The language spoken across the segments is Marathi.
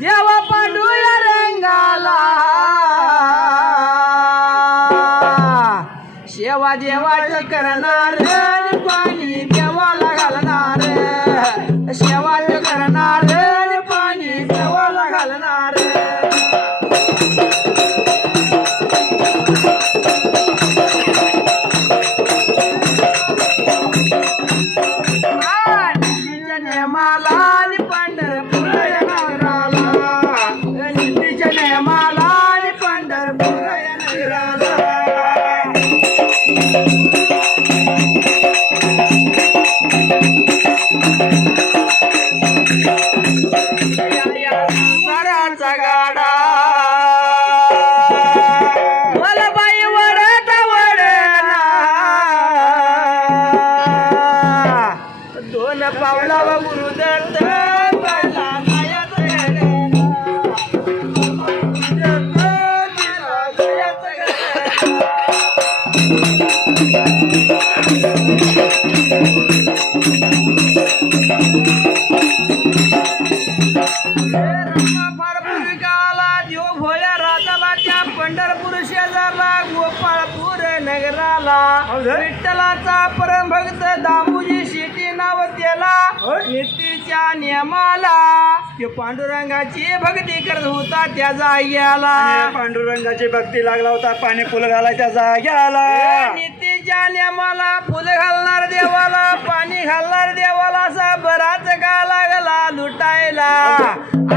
देवा पांडुया रंगाला सेवा देवाची करणार पाणी देवाला घालणार सेवा करणार पाणी देवाला घालणार पावला गुरुदत्त पंढरपूर शेजारला गोपाळपूर नगराला विठ्ठलाचा परम भक्त दामोजी शेट्टी नाव त्याला नित्याच्या नियमाला तो पांडुरंगाची भक्ती करत होता त्या जाग्याला पांडुरंगाची भक्ती लागला होता पाणी फुल घालाय त्या जाग्याला नित्याच्या नियमाला फुल घालणार देवाला पाणी घालणार देवाला असा बराच का लागला लुटायला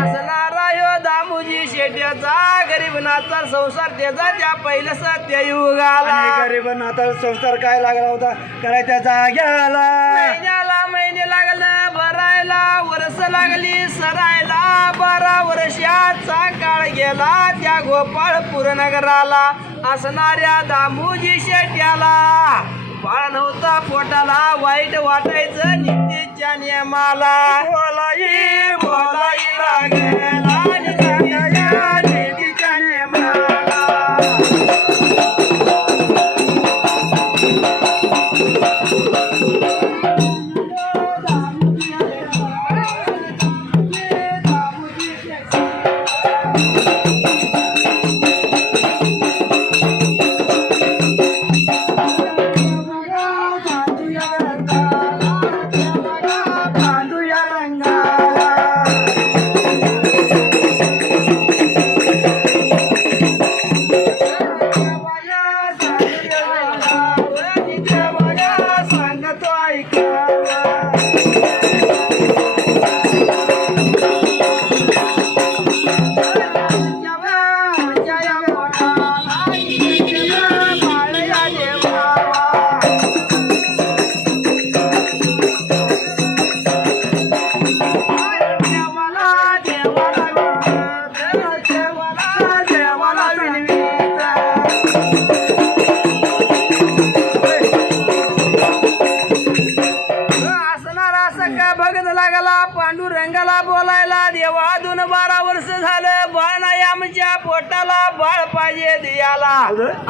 असणारा ह्यो दामोजी शेट्याचा गरीबनाचा संसार त्याचा त्या पहिलं सत्य युगाला गरीबनाचा संसार काय लागला होता करायच्या जाग्याला महिने लागलं भरायला वर्ष लागली सरायला 12 वर्षाचा काळ गेला त्या गोपाळपूर नगराला असणाऱ्या दामोजी शेट्याला बाळ नव्हता पोटाला वाईट वाटायचं नित्याच्या नियमाला बोलाई बोलाई लागला नित्याच्या नियमाला पांडुरंगाला बोलायला देवा 12 वर्ष झालं बाळ नाही आमच्या पोटाला बाळ पाहिजे दियाला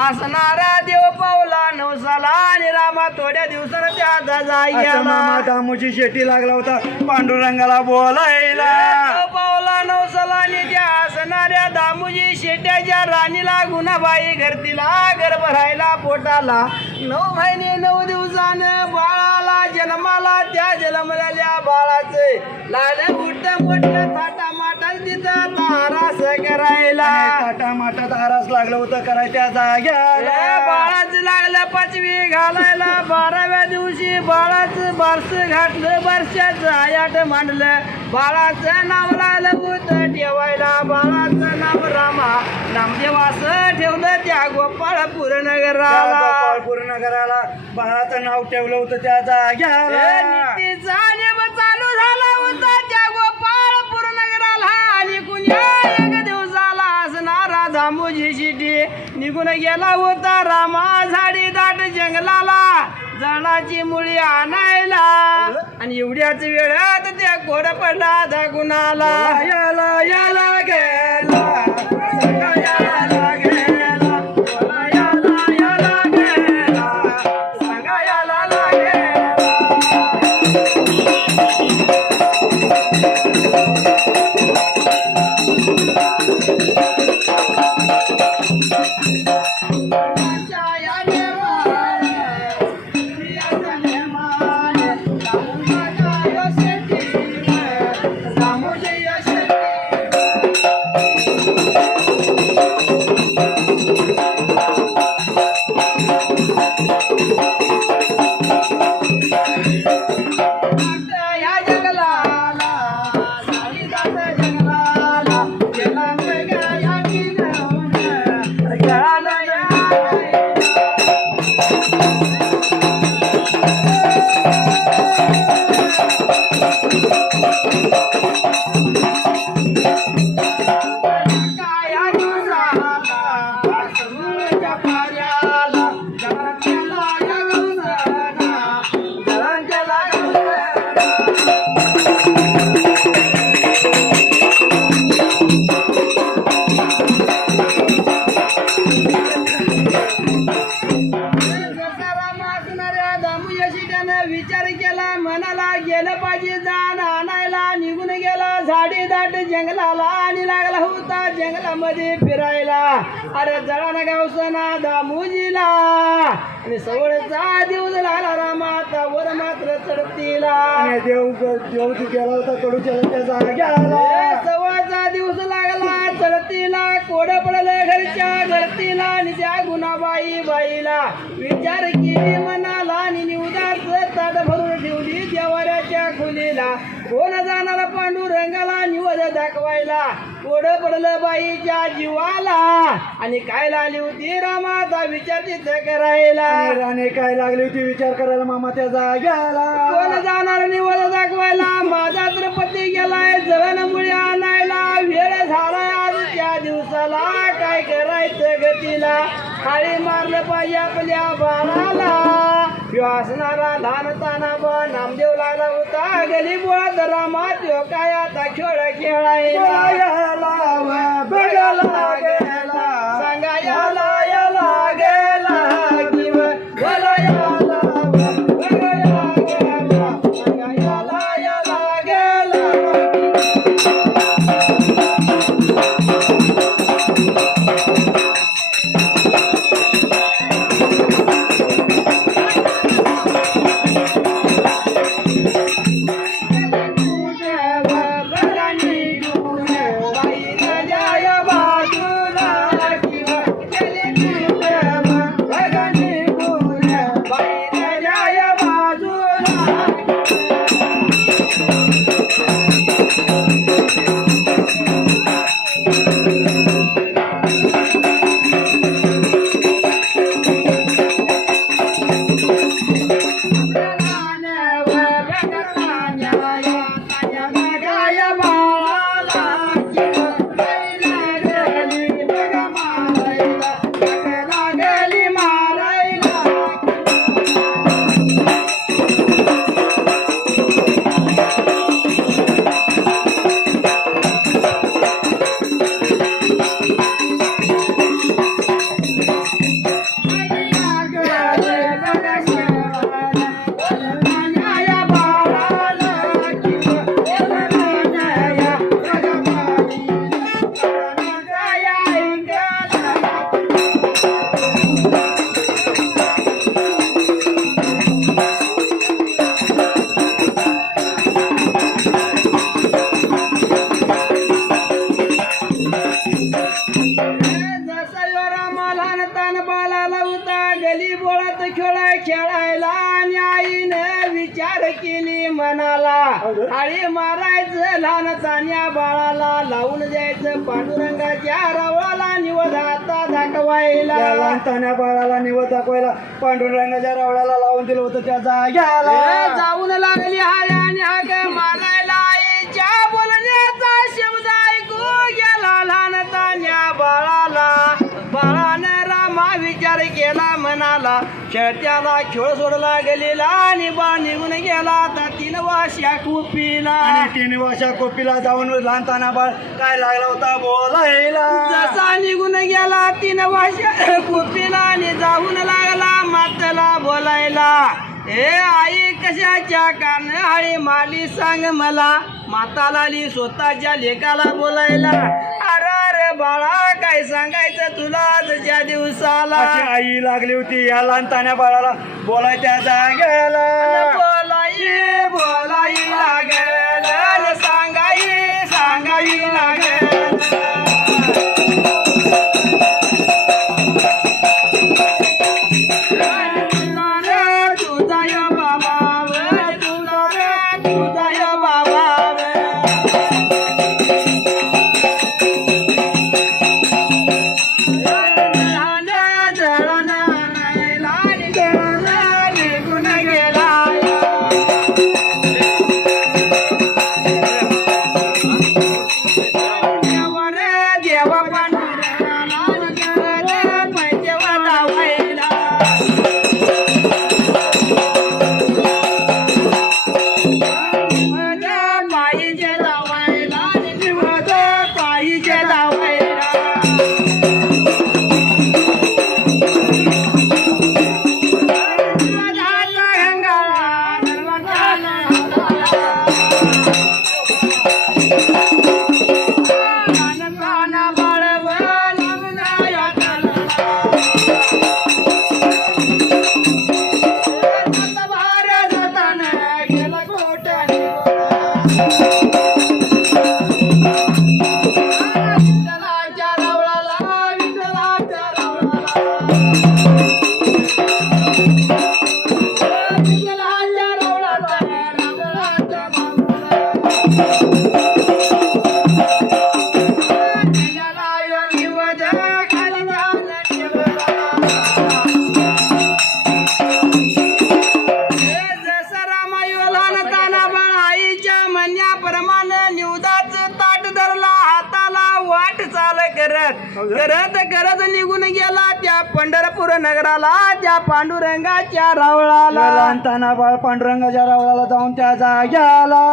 असणारा देव पावला नवसाला आणि रामा थोड्या दिवसानं त्या जाग्याला दामोजी शेट्टी लागला होता पांडुरंगाला बोलायला पावला नवसाला आणि त्या असणाऱ्या दामोजी शेट्याच्या राणीला गुणाबाई घरतीला गर्भ राहिला पोटाला 9 महिने 9 दिवसानं बाळाला जन्माला त्या जन्मलेल्या बाळाचे लाल उठ मोठ्या थाटा माटात तिथं तारा असं करायला टाटा माटात आरास लागलं होतं करायच्या जाग्याला बाळाच लागलं 5वी घालायला 12व्या दिवशी बाळाचं बारस घातलं बारशाचं आयाट मांडलं बाळाचं नाव लागलं होतं ठेवायला बाळाचं नाव रामा नामदेवाचं ठेवलं त्या गोपाळपूर नगराला पूर्ण करायला बाळाचं नाव ठेवलं होतं त्या जाग्याला नीतीचा नेम चालू झाला होता त्या गोपाळपूर नगराला आणि कुण्या एक दिवसाला असणारा दामोजी शिटी निघून गेला होता रामा झाडी दाट जंगलाला झाडाची मुळी आणायला आणि एवढ्याच वेळात त्या कोड पडला दागुणाला याला याला गेला याला गेला याला याला गेला सांगा याला लागेला या जंगलाला सारी जात जंगलाला गेला वेगळा या किनारून गळाला या काया दिवसाला समोरच्या पाऱ्याला गळा केला या गवसाना गळा केला गवसाना विचार केला मनाला गेलं पाहिजे जाण आणायला निघून गेला झाडी दाट जंगलाला आणि लागला होता जंगलामध्ये फिरायला अरे जळाना गावसना दामोजीला आणि सवळचा दिवस लागला रामाता वर मात्र चढतीला देव गेला होता कडूच्या त्या जाग्याला सवळचा दिवस लागला चढतीला कोड पडलं घरच्या घरतीला आणि त्या गुणाबाई बाईला विचार केली मनाला आणि निवदाच ताट भरून ठेवली देवाऱ्याच्या खोलीला कोण जाणारा पांडुरंगाला निवद दाखवायला कोड पडलं बाईच्या जीवाला आणि काय लागली होती रामाचा विचार तिथं करायला राणे काय लागली होती विचार करायला मामा त्या जाग्याला कोण जाणार निवद दाखवायला माझा तर पती गेलाय जळण मुळे आणायला वेळ झालाय आज त्या दिवसाला काय करायचं गतीला खाली मारलं पाहिजे आपल्या बाळाला असणारा लहान तानाबा नामदेव लागला होता गली बोळात रामा त्यो काय आता खेळ खेळायला बघायला गेला सांगा याला याला गेला किंवा बोला याला बघायला गेला सांगा याला याला गेला बाईच्या बाजूला लहान बाळाला होता गली बोळात खेळायला आणि आईने विचार केली मनाला आळी मारायचं लहान चान्या बाळाला लावून द्यायचं पांडुरंगाच्या रावळाला निवड आता दाखवायला. त्या लहानतान्या बाळाला निवड दाखवायला पांडुरंगाच्या रावळाला लावून दिलं होतं त्या जाग्याला. जाऊन लागली हाऱ्याने हाक मारायला आईच्या बोलण्याचा शब्द ऐकू गेला लहान तान्या बाळाला. बाळानं रामा विचार केला मनाला खेळत्याला खेळ सोडला गेलेला आणि बाळ निघून गेला आता 3 वाशा कुपीला. आणि 3 वर्षा कोपीला जाऊन लहानताना बाळ काय लागला होता बोलायला. जसा निघून गेला 3 वाशा कुपीला आणि जाऊन लागला मातला बोलायला. ए आई कशाच्या कारण हळी माली सांग मला. माताला आली स्वतःच्या लेकाला बोलायला. अरे बाळा काय सांगायचं तुला आजच्या दिवसाला. अशी आई लागली होती या लहानतान्या बाळाला बोलाय त्या जाग्याला. बोलाई लागल सांगाई लागल. करत निघून गेला त्या पंढरपूर नगराला त्या पांडुरंगाच्या रावळाला. लहानताना बाळ पांडुरंगाच्या रावळाला जाऊन त्या जाग्याला.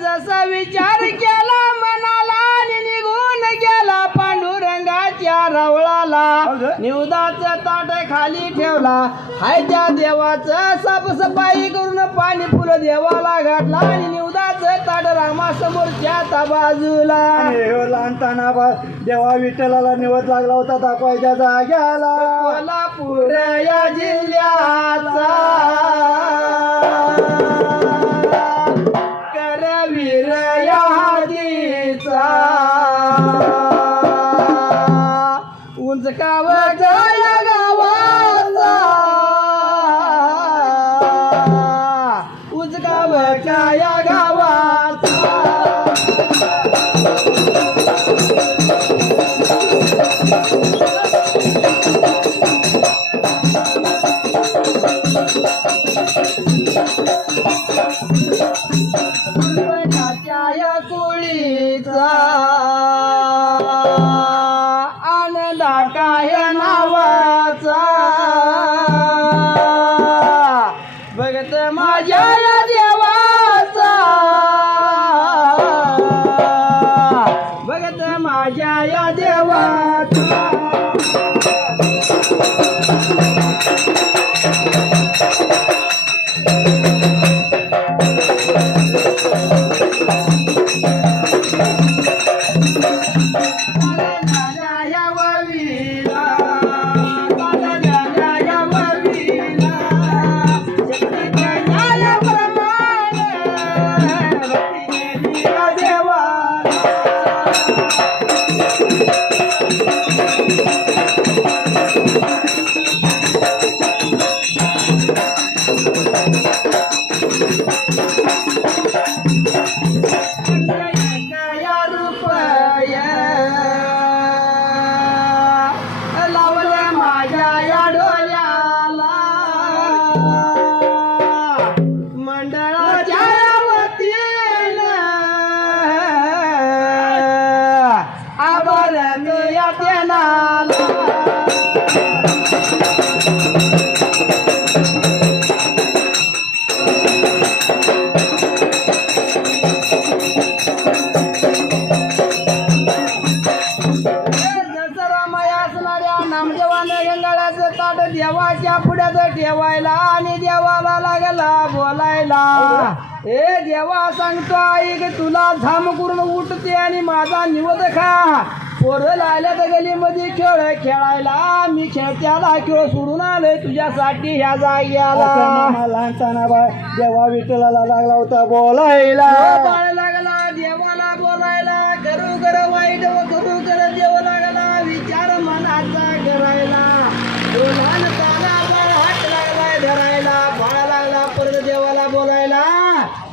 जसा विचार केला मनाला आणि निघून गेला पांडुरंगाच्या रावळाला. निवदाचं ताट खाली ठेवला हाय त्या देवाचं साफसफाई करून पाणी फुलं देवाला घातला आणि निवदाचं ताट रामासमोरच्या बाजूला. लहानताना बाळ देवा विठ्ठलाला निवड लागला होता दाखवायच्या जाग्याला. कोल्हापूर या जिल्ह्याचा करवीर या हदीचा उंचकावच्या या गावाचा उंचकावच्या या गावाचा. कुळीचा आनंदा काय नावाचा भगत माझ्या देवाचा भगत माझ्या या देवाचा. या ववीला दसरामया असणाऱ्या नामदेवाने गंगाळाचं ताट देवाच्या पुढ्यात ठेवायला आणि देवाला लागला बोलायला. ए देवा सांगतो ऐक तुला झाम करून उठते आणि माझा निवद खा. पोरं लागल्यात गलीमध्ये खेळ खेळायला. मी खेळत्याला खेळ सोडून आलोय तुझ्यासाठी ह्या जाग्याला. लहानताना बाळ देवा विठ्ठलाला लागला होता बोलायला. बाळ लागला देवाला बोलायला. करू कर वाईट व करू कर देव लागला विचार मनाचा करायला. तो लहानताना बाळ हात लागलाय धरायला. बाळा लागला परत देवाला बोलायला.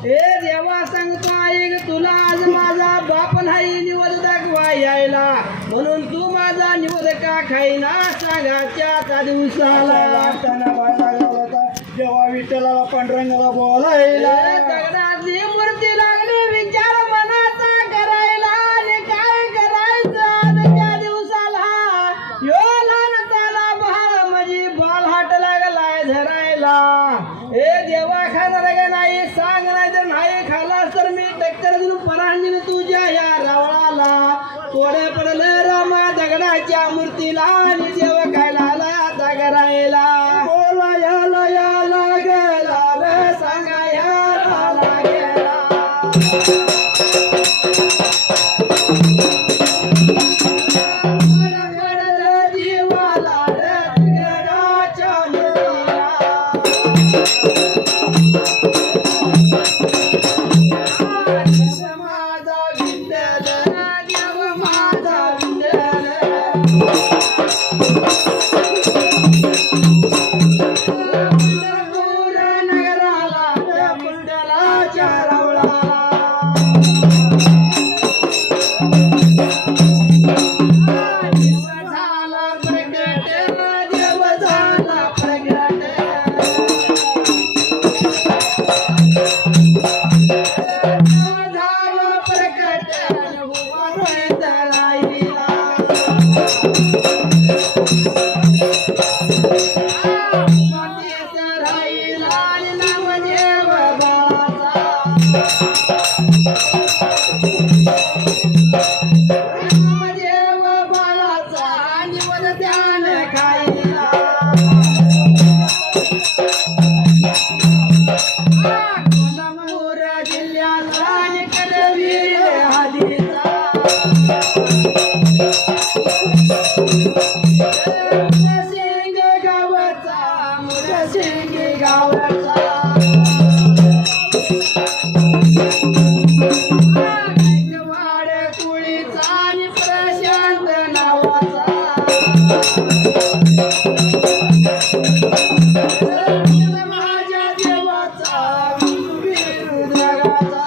ए देवा सांगतो ऐक तुला आज माझा बाप नाही निवद दाखवा यायला. म्हणून तू माझा निवद का खाईना सांगाच्या त्या दिवसाला. लहानताना बाळ लागला होता देवा विठ्ठलाला पांडुरंगाला बोलायला. दगडाची मूर्ती लागली विचार मनाचा करायला. आणि काय करायचं त्या दिवसाला. यो लहानताला बाळ माझी बाल हाट लागलाय धरायला. ए देवा खाणार का नाही सांग नाही तर नाही खालास तर मी टक्कर देऊन परांजीन तुझ्या या रावळाला. थोडे पडलं रामा दगडाच्या मूर्तीला आणि देव खायला आता करायला. बोलायला याला गेला रे सांगा या लागेला. जीवाला रे दगडाच्या मूर्तीला. देव माझा विठ्ठल देव माझा विठ्ठल. पंढरपूर नगराला रे पुंडलाच्या रावळाला. देव झाला प्रगट देव झाला प्रगट. झाला प्रकट उभा राहिला. मोठीच राहिला आणि नाव देव बाळाचा. नाव देव बाळाचा निवद ध्यान खायला. कोल्हापूर जिल्ह्याचा आणि कडवीर हदीचा. मुरसिंग गावाचा मुरसिंग गावाचा. गायकवाड कुळीचा आणि प्रशांत नावाचा. माझ्या देवाचा वीर जगाचा.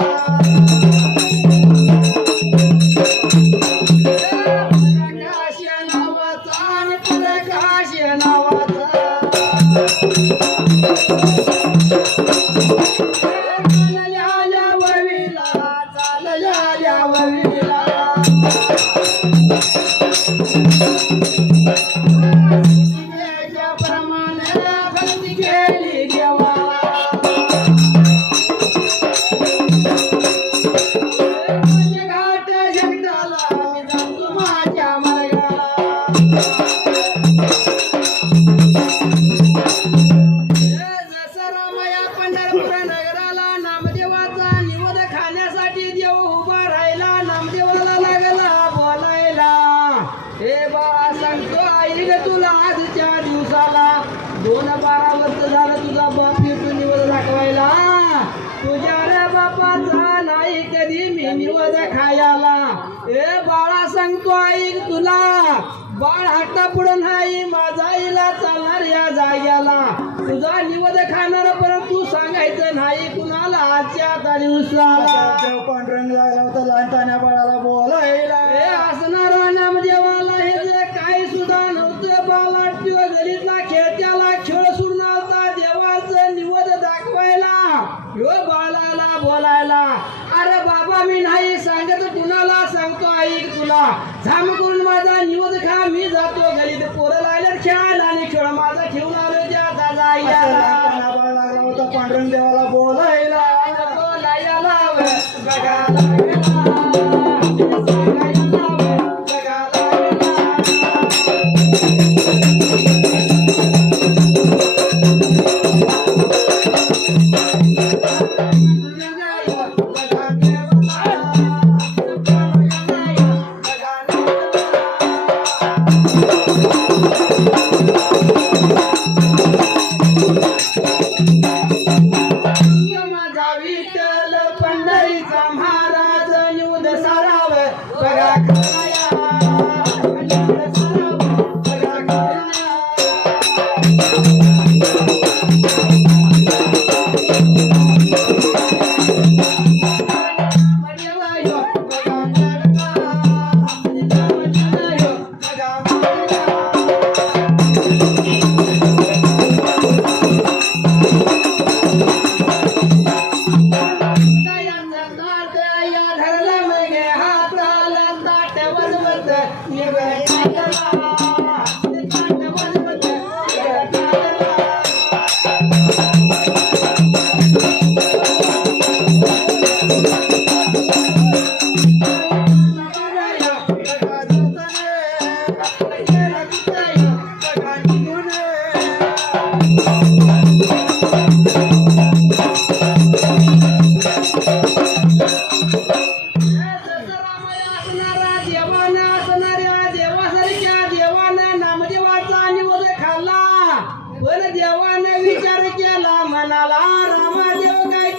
प्रकाश नावाचा आणि प्रकाश नावाचा. चालल्या ववीला चालल्या ववीला. प्रमाणे भक्ती केली देवाला. घाट जगताला मी जातो माझ्या मार्गाला. दसरामया पंढरपूर नगराला नामदेवाचा निवद खाण्यासाठी देव उभा राहिला. नामदेवाला लागला बोलायला. हे बाळा सांगतो ऐक तुला आजच्या दिवसाला. 2-12 वर्ष झालं तुझा बाप येतो निवद दाखवायला. तुझ्या रे बापाचा नाही कधी मी निवद खायला. ए बाळा सांगतो ऐक तुला. बाळ हट्टा पुढं नाही माझा इला चालणार या जाग्याला. तुझा निवद खाणार परंतु सांगायचं नाही कुणाला आजच्या त्या दिवसाला. देव पांडुरंग लागला होता लहानताना बाळाला बोलायला. हे असणारा नामदेवाला हे जे काही सुद्धा नव्हतं. बाला गलीतला खेळत्याला खेळ सोडून आलता देवाचं निवद दाखवायला. ह्यो बाळाला बोलायला. अरे बाबा मी नाही सांगत कुणाला सांगतो ऐक तुला. झाम करून माझा निवद खा मी जातो गलीत. पोरं लागल्यात ख्याल आणि खेळ माझा ठेवून आलो त्याचा असं जायला लहानपणा बाळ लागला होता पांडुरंग देवाला बोलायला बोलायला लाव बघा लागला सांगायला लाव बघा माझा विठ्ठल पंढरीचा महाराज निवद साराव बघा खाया निवद साराव बघा खाया विचार केला म्हणाला रामादेव काय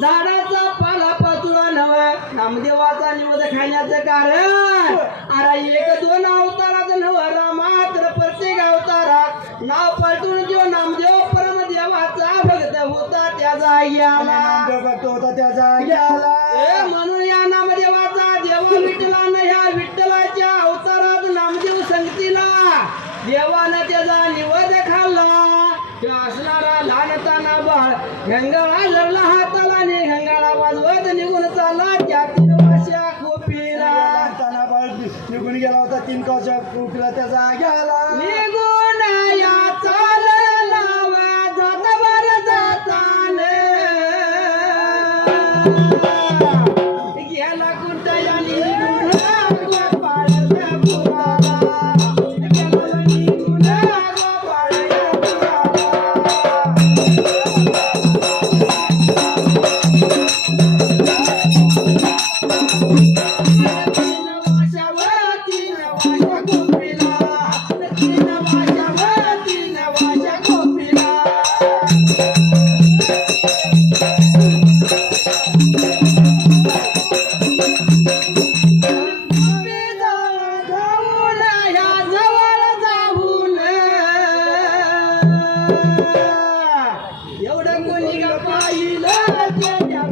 झाडाचा पाला पाचुळा नव नामदेवाचा निवद खाण्याचं कारण अरे एक दोन अवतारात नव मात्र प्रत्येक अवतारात नाव पलटून जो नामदेव परमदेवाचा भक्त होता त्या जाग्याला भक्त होता त्या जाग्याला म्हणून या नामदेवाचा देवा विठ्ठलानं ह्या विठ्ठलाच्या अवतारात नामदेव संगतीला देवानं त्याचा निवद खाल्ला तो असणारा लहानताना बाळ घंगाळा लढला हाताला आणि घंगाळा वाजवत निघून चालला त्या 3 वर्षा खोपीला लहानताना बाळ निघून गेला होता 3 वर्षा खोपीला त्या जाग्याला निघून या चालला जाता बर जाताने गेला कुठं या निघून गोपाळच्या पुराला गेला निघून गोपाळच्या एवढं कोणी का पाहिलं त्याच्या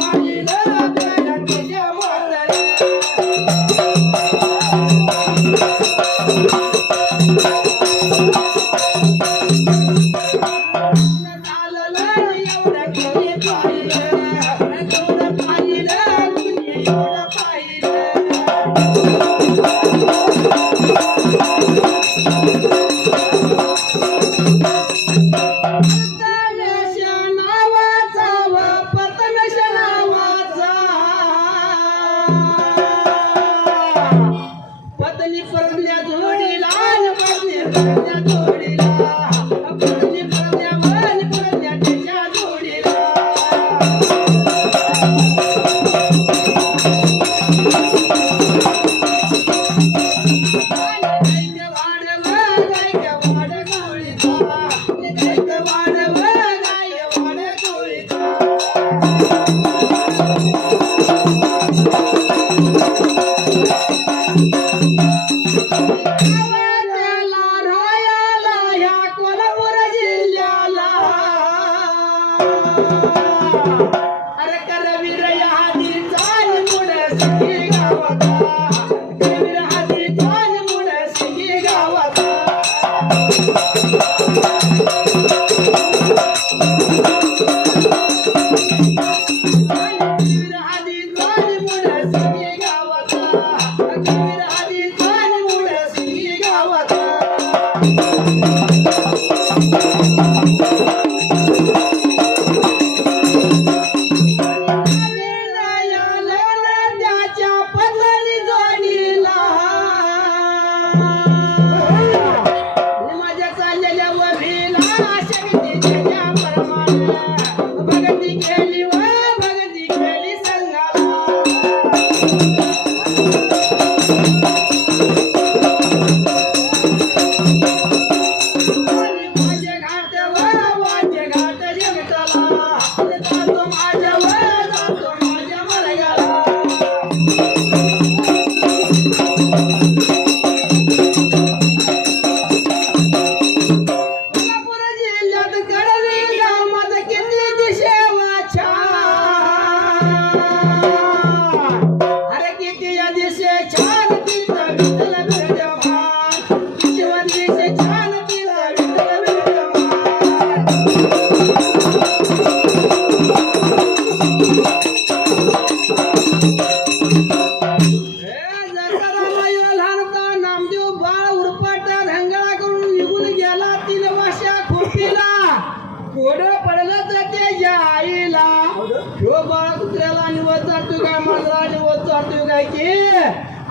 पाहिलं त्याच्या म्हाताऱ्या पत्नी परल्या जोडीला पत्नी परल्या जोडीला पत्नी परल्या मन परल्या त्याच्या जोडीला गोड पडलं तर त्याच्या आईला ह्यो बाळा कुत्र्याला निवत जातो काय मांजरा निवत जातो काय की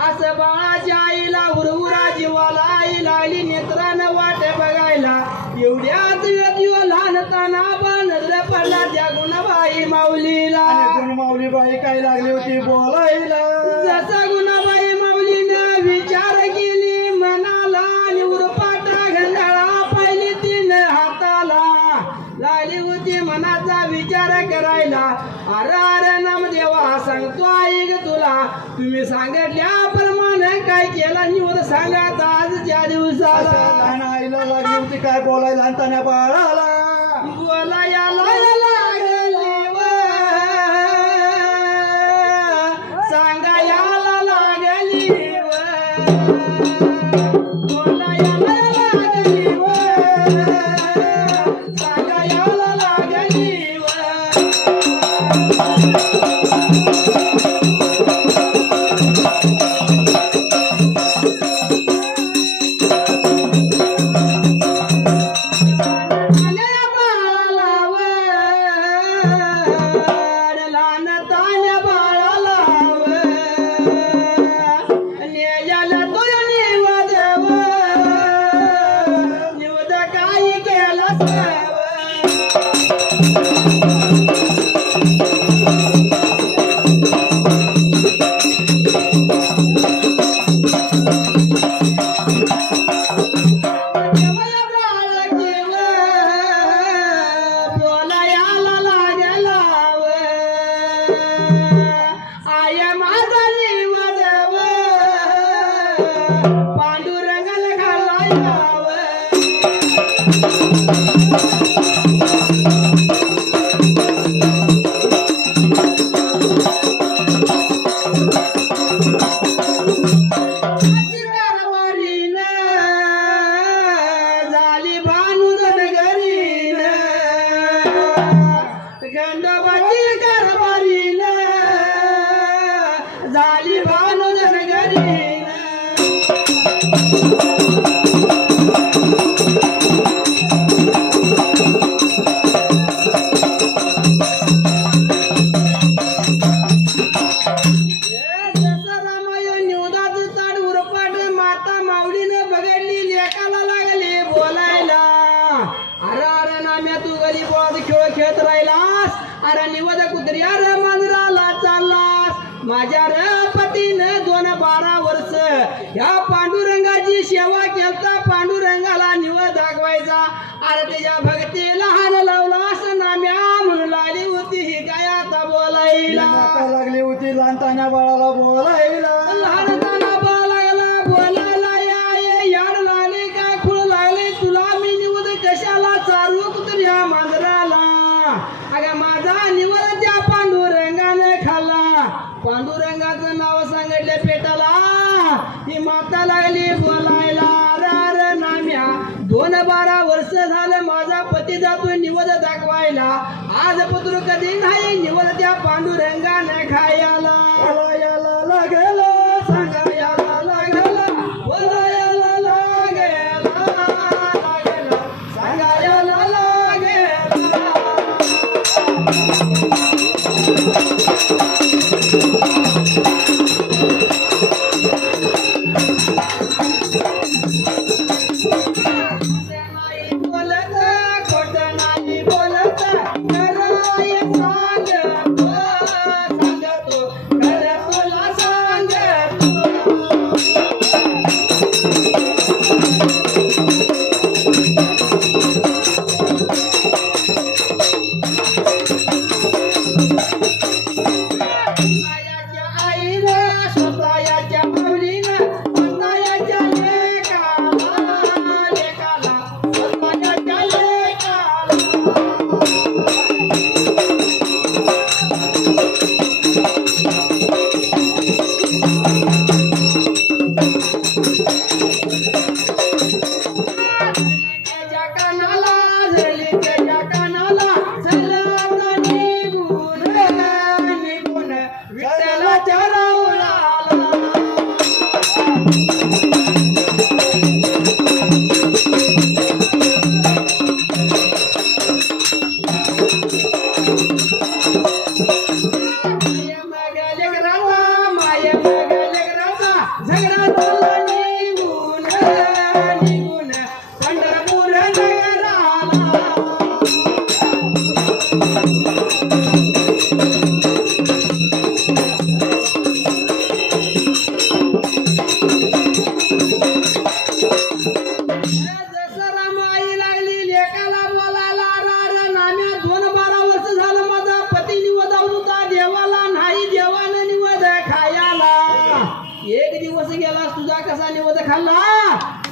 असं बाळाच्या आईला उरउरा जीवाला आई लागली नेत्रानं वाट बघायला एवढ्याच वेळ लहानताना बाळ नजर पडला त्या गुणाबाई माऊलीला. माऊली बाई काय लागली होती बोलायला. जसा गुणाबाई माऊलीनं विचार केली मनाला आणि उरपाटा घंटाळा पाहिली तिनं हाताला लागली होती मनाचा विचार करायला. अरे अरे नामदेवा सांगतो ऐक तुला तुम्ही सांगितल्याप्रमाणे काय केला निवड सांगत आजच्या दिवसाला. लहान आईला लागली होती काय बोलायला लहानताना बाळाला. बोलायला लागली व सांगायला लागली व बोलायला लागली व सांगायला लागली व. झाली भानु जनगरी. माता माऊलीनं बघडली लेकाला लागली बोलायला. अरे अरे नाम्या तू गली बोळात खेळ खेळत राहिलास. अरे निवद कुत्र्या रे मांजराला चाललास. माझ्या रे पतीनं 12 वर्ष ह्या पांडुरंगाची सेवा केलता. पांडुरंगाला निवद दाखवायचा. अरे त्याच्या भक्ती लहान लावला असं नाम्या म्हणून लागली होती ही काय आता बोलायला. लागली होती लहानताना बाळाला बोलायला. लहानताना बाळाला बोलायला याड लागले काय खुळ लागले तुला मी निवद कशाला चालू कुत्र्या मांजराला. अगं माझा निवद त्या पांडुरंगाने खाल्ला. पांडुरंगाचं नाव सांगितले पेटाला ही माता लागली बोलायला. अरे नाम्या 12 वर्ष झालं माझा पती जातो निवद दाखवायला. आज पुत्र कधी नाही निवद त्या पांडुरंगाने खायला. बोलायला लागलं सांगायला लागलं बोलायला लागलं सांगायला लागलं.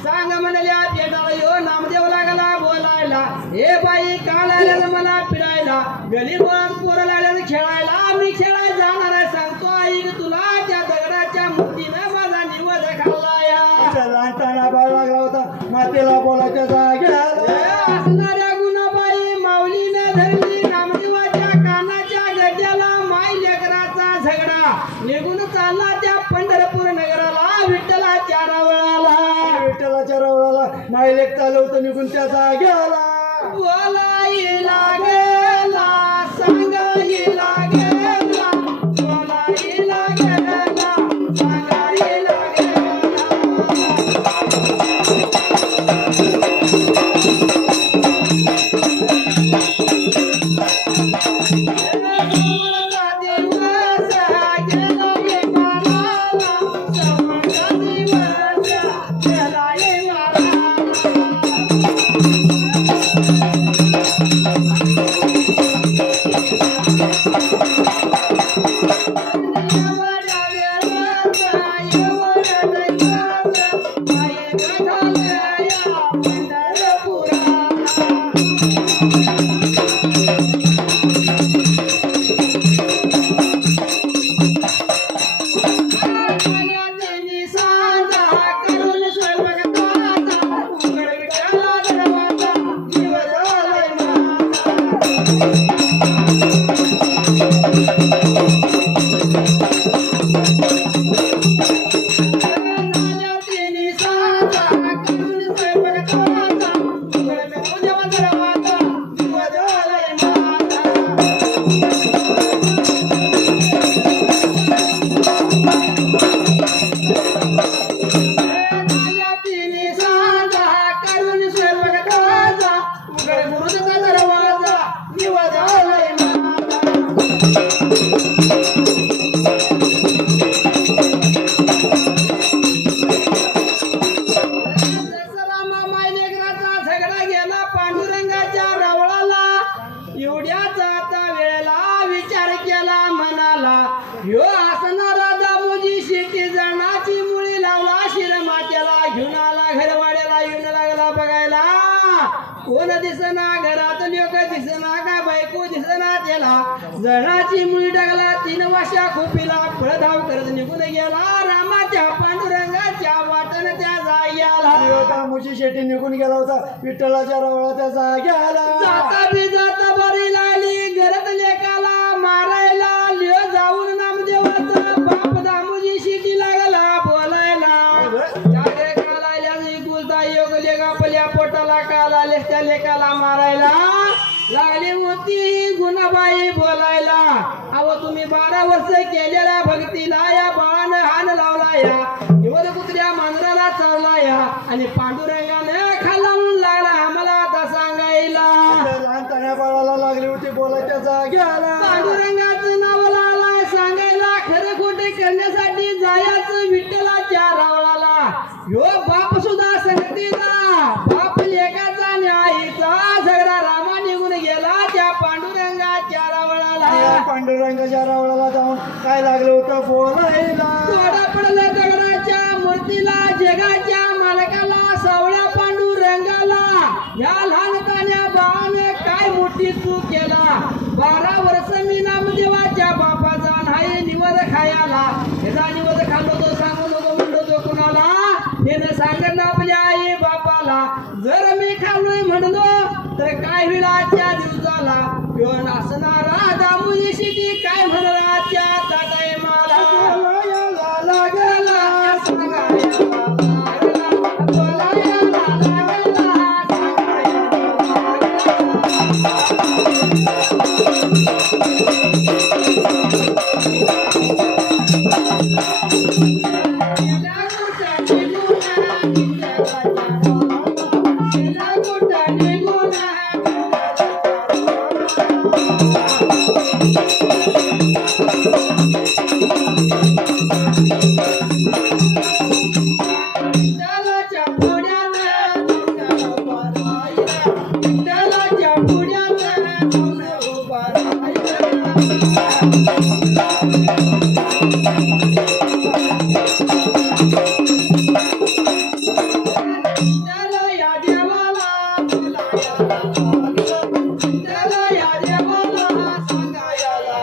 सांग म्हणल्या पेटाला यो नामदेव लागला बोलायला हे बाई काल आल्यानं मला फिरायला गली पोरं लागल्यानं खेळायला मी खेळायला जाणार आहे सांगतो ऐक तुला त्या दगडाच्या मूर्तीनं माझा निवड खाल्ला या लहानपणा बाळ लागला होता मातेला बोलायच्या जाग्याला असणाऱ्या गुणाबाई माऊलीनं धरली नामदेवाच्या कानाच्या गड्ड्याला माय लेकराचा झगडा निघून चालला त्या पंढरपूर नगराला विठ्ठलाच्या रावळाला विठ्ठलाच्या रवळाला मायलेक चालवतं निघून त्या जाग्याला बोलाई लागेला सांगाई लागेला बोलाई लागेला सांगाई लागेला ह्यो असणारा दामोजी शेती जणाची मुळी लावला शिरमात्याला घेऊन आला घरवाड्याला येऊन लागला बघायला कोण दिसना घरात लोक दिसना का बायको दिसना त्याला जणाची मुळी टाकला 3 वर्षा खोपीला फळधाव करत निघून गेला रामाच्या पांडुरंगाच्या वाटण त्या जाग्याला दामोजी शेट्टी निघून गेला होता विठ्ठलाच्या रवळा त्या जाग्याला जाता बी जाता बरी लागली घरात लेकाला मारायला लिओ जाऊन नामदेवाचा बाप दामोजी शेती लागला बोलायला जागे कालायला गुलता योग लेगा पल्या पोटाला काला त्या लेकाला मारायला लागली होती गुणाबाई बोलायला अहो तुम्ही 12 वर्ष केलेल्या भक्तीला या बाळानं हान लावला या निवड कुत्र्या मांजराला चावला या आणि पांडुरंगाने खालावून लागला आम्हाला आता सांगायला लहानपणा बाळाला लागली होती बोलायच्या जाग्याला पांडुरंगाचं नाव लागलाय सांगायला खरं खोटे करण्यासाठी जायचं विठ्ठलाच्या रावळाला ह्यो बाप सुद्धा संगतीचा बाप लेकाचा न्यायचा सगळा रामा निघून गेला त्या पांडुरंगाच्या रावळाला पांडुरंगाच्या रावळाला जाऊन काय लागलं होतं बोलायला तोडा पडला दगडाच्या मूर्तीला जगाच्या मालकाला सावळ्या पांडुरंगाला या लहानपण्या बाळाने काय मोठी चूक केला 12 वर्ष मी नामदेवाच्या बापाचा नाही निवद खायला ह्याचा निवद खाल्लो तो सांगू नको म्हणतो तो कुणाला हे सांगणं आपल्या आई बापाला जर मी खाल्लोय म्हणलो तर काय होईल आजच्या दिवसाला ह्यो नाचणारा दामोजी शेती काय म्हणला आजच्या ताटाय मला लागला त्याला या देवाला बोलायला लागलं. त्याला या देवाला सांगायला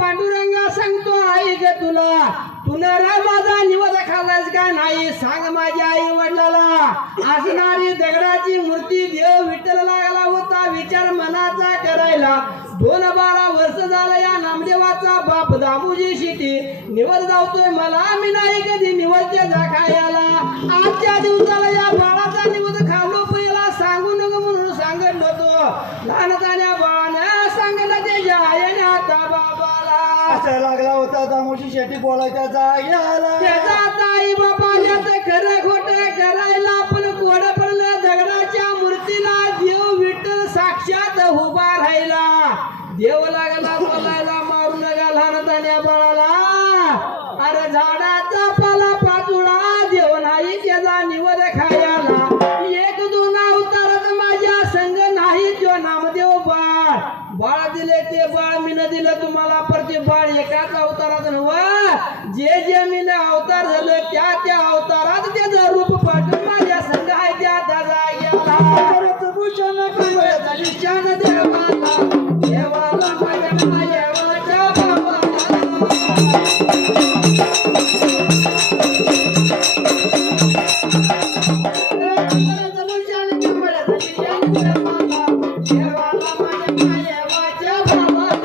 पांडुरंगा सांगतो आई ग तुला तुला रे माझा निवद खाल्लास का नाही सांग माझ्या आई वडिलाला असणारी दगडाची मूर्ती देव विठ्ठल लागला होता विचार मनाचा करायला 2-12 वर्ष झालं या नामदेवाचा बाप दामोजी शेटी निवद जावतोय मला मी नाही कधी निवद त्याचा खायला आजच्या दिवसाला या बाळाचा निवद खाल्लो पहिला सांगू नको म्हणून सांगत नव्हतो लहानतान्या बाळानं सांगितलं त्याच्या आईने आता बाबाला असं लागला होता दामोजी शेट्टी बोलायच्या जाग्याला त्याचा आई बापाल्याचं खरं खोटं करायला पण कोड पडलं दगडाच्या मूर्तीला देव विठ्ठल साक्षात उभा राहिला देव लागला बोलायला मारून लहानतान्या बाळाला अरे झाडाचा पाला पाचुळा देव नाही त्याचा निवद खायला 1-2 अवतारात माझ्या संग नाही तो नामदेव बाळ दिले ते बाळ मी न दिलं तुम्हाला प्रति बाळ एकाच अवतारात नव जे मी अवतार झालं त्या अवतारात त्याचं रूप पाठवून माझ्या संघ आहे त्या जाग्याला भूषण कमळाचा देवाला देवाला माझ्या मायेवाच्या बाबाला भूषण कमळाचा देवाला माझ्या मायेवाच्या बाबाला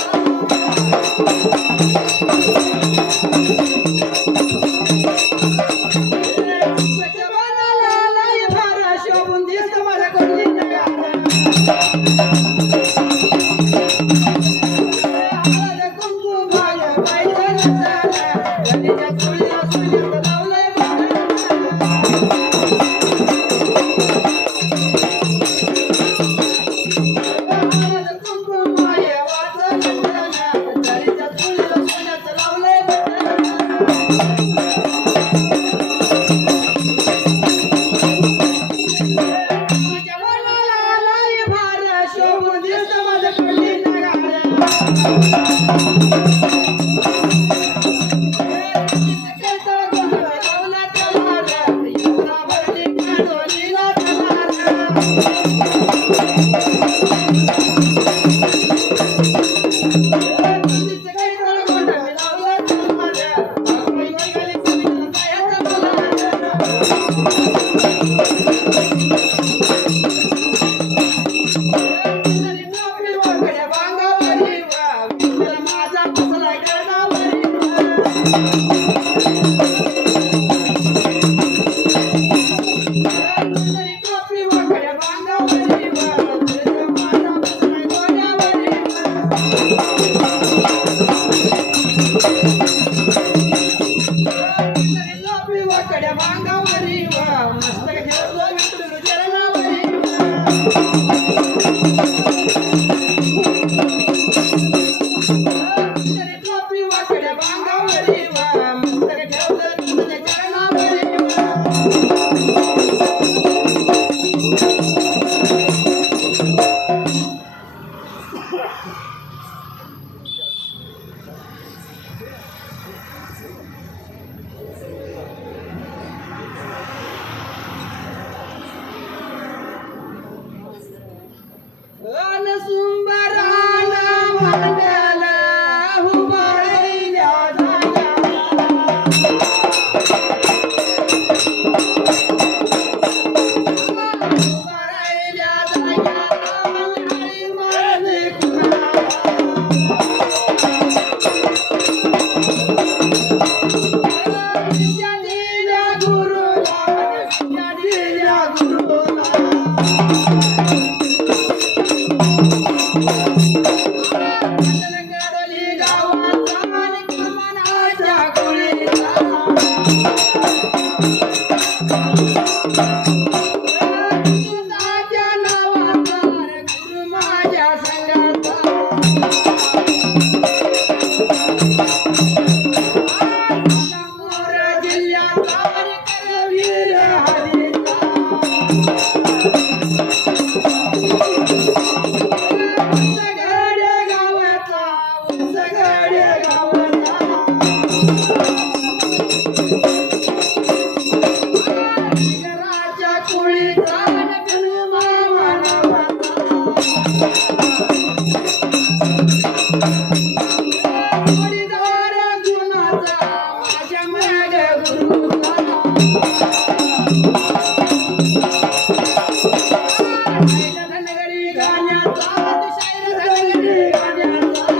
धनगरी गाण्याचा शाहीर धनगरी गाण्याचा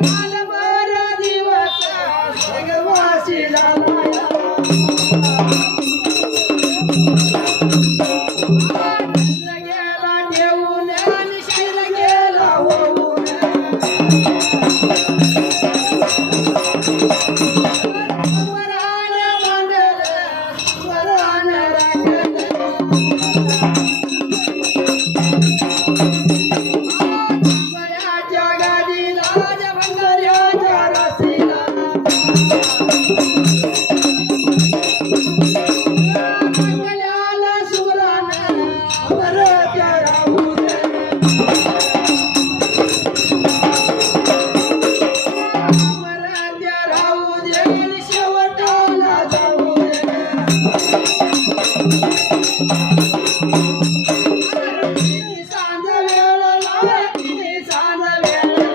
कालभर दिवस स्वर्गवासी झाला गेला ठेवून आणि शाहीर गेला होऊन वराने मांडलं वराने राखलं वयाच्या गाडीला भंगाऱ्याच्या रसीला मंगल्याला सुरानं वरत्या राहू दे वरत्या राहू दे आणि शेवटाला जाऊ दे तिन्ही सांज वेळेला तिन्ही सांज वेळेला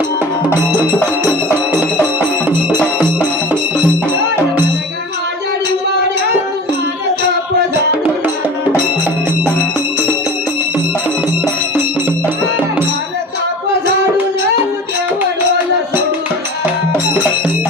माझ्या डिंबाड्या तुम्हाला ताप झाडूला मला ताप झाडूला देवडोला सोडूला